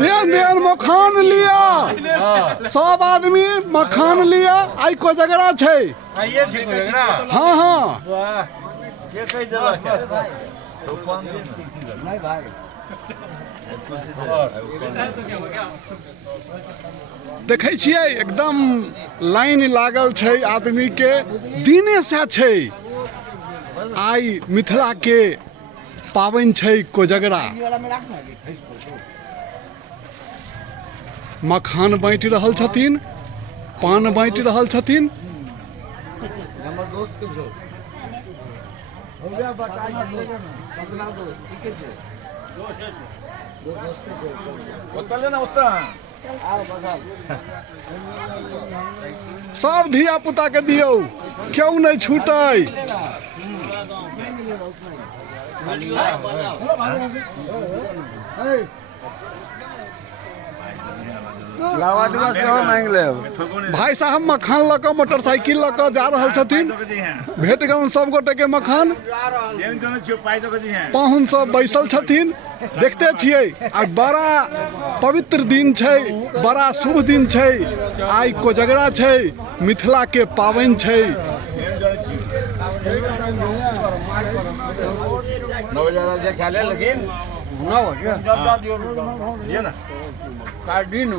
then then मखान लिया सब आदमी मखान लिया आई को झगड़ा छे हाँ हाँ देखे छियै एकदम लाइन लागल छै आदमी के दिने से छै आई मिथिला के पावन छै कोजगरा मखान बाँटि रहल छथिन पान बाँटि रहल छथिन सब धिया पुता के दियो क्यों नहीं छूटे भाई साहब मखान लक मोटरसाइकिल लक जा रहल छथिन भेट गन सब गोटे के मखान पाहुन सब बैसल छथिन देखते छियै आ बड़ा पवित्र दिन छै बड़ा शुभ दिन छै आई कोजगरा छै मिथिला के पावन छै 9 बजे जे खा ले लेकिन 9 बजे ये ना कार्डिनो